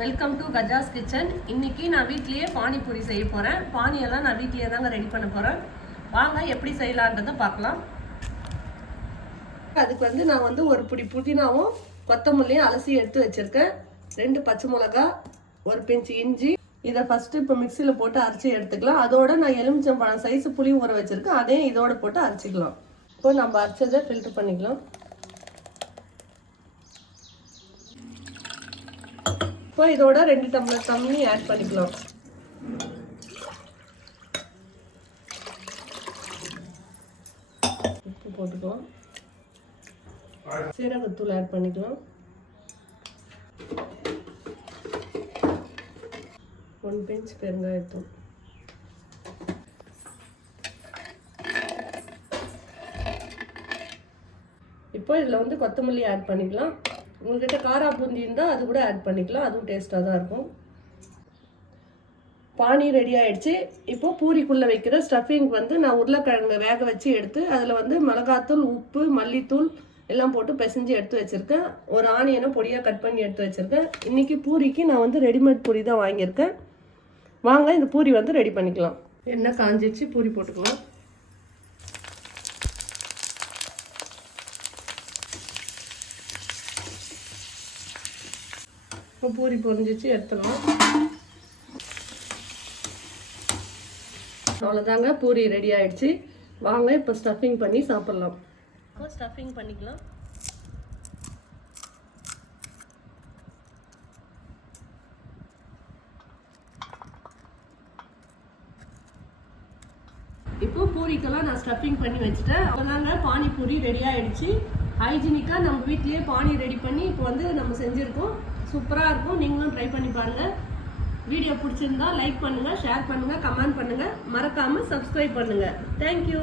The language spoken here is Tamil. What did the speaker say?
Welcome to Gajas kitchen. இன்னைக்கு நான் வீட்லயே பானிபூரி செய்ய போறேன். பானியெல்லாம் நான் வீட்லயே தாங்க ரெடி பண்ண போறேன். வாங்க எப்படி செய்யலான்றதை பார்க்கலாம். அதுக்கு நான் ஒரு பிடி புதினாவும் கொத்தமல்லியும் அலசி எடுத்து வச்சிருக்கேன். 2 பச்சை மிளகாய், ஒரு பிஞ்சு இஞ்சி. இதை ஃபர்ஸ்ட் இப்போ மிக்சியில் போட்டு அரைச்சி எடுத்துக்கலாம். அதோட நான் எலுமிச்சம்பழம் சைஸ் புளி ஊற வச்சிருக்கேன். அதையும் இதோட போட்டு அரைச்சிக்கலாம். இப்போ நம்ம அரைச்சதை ஃபில்டர் பண்ணிக்கலாம். இப்போ இதோட 2 டம்ளர் தண்ணி ஆட் பண்ணிக்கலாம். உப்பு போட்டுக்கலாம். சீரகத்தூள் ஆட் பண்ணிக்கலாம். 1 பிஞ்ச் பெருங்காயத்தூள். இப்போ இதில் கொத்தமல்லி ஆட் பண்ணிக்கலாம். உங்கள்கிட்ட காரா பூந்தி இருந்தால் அது கூட ஆட் பண்ணிக்கலாம். அதுவும் டேஸ்ட்டாக தான் இருக்கும். பானி ரெடி ஆகிடுச்சு. இப்போ பூரிக்குள்ளே வைக்கிற ஸ்டஃபிங் நான் உருளைக்கிழங்கு வேக வச்சு எடுத்து அதில் மிளகாத்தூள், உப்பு, மல்லித்தூள் எல்லாம் போட்டு பிசைஞ்சு எடுத்து வச்சுருக்கேன். ஒரு ஆனியனை பொடியாக கட் பண்ணி எடுத்து வச்சுருக்கேன். இன்றைக்கி பூரிக்கு நான் ரெடிமேட் பூரி தான் வாங்கியிருக்கேன். வாங்க இந்த பூரி ரெடி பண்ணிக்கலாம். எண்ணெய் காஞ்சிச்சு, பூரி போட்டுக்கலாம். இப்போ பூரி பொரிஞ்சிச்சு, எடுத்துடலாம். அவ்வளோதாங்க, பூரி ரெடி ஆயிடுச்சு. வாங்க இப்போ ஸ்டஃபிங் பண்ணி சாப்பிட்லாம். இப்போ ஸ்டஃபிங் பண்ணிக்கலாம். இப்போ பூரிக்கெல்லாம் நான் ஸ்டஃபிங் பண்ணி வச்சுட்டேன். அவ்வளோதாங்க, பானிபூரி ரெடி ஆயிடுச்சு. ஹைஜீனிக்காக நம்ம வீட்லேயே பானி ரெடி பண்ணி இப்போ நம்ம செஞ்சுருக்கோம். சூப்பராக இருக்கும். நீங்களும் ட்ரை பண்ணி பாருங்கள். வீடியோ பிடிச்சிருந்தா லைக் பண்ணுங்கள், ஷேர் பண்ணுங்கள், கமெண்ட் பண்ணுங்கள். மறக்காமல் சப்ஸ்கிரைப் பண்ணுங்கள். தேங்க்யூ.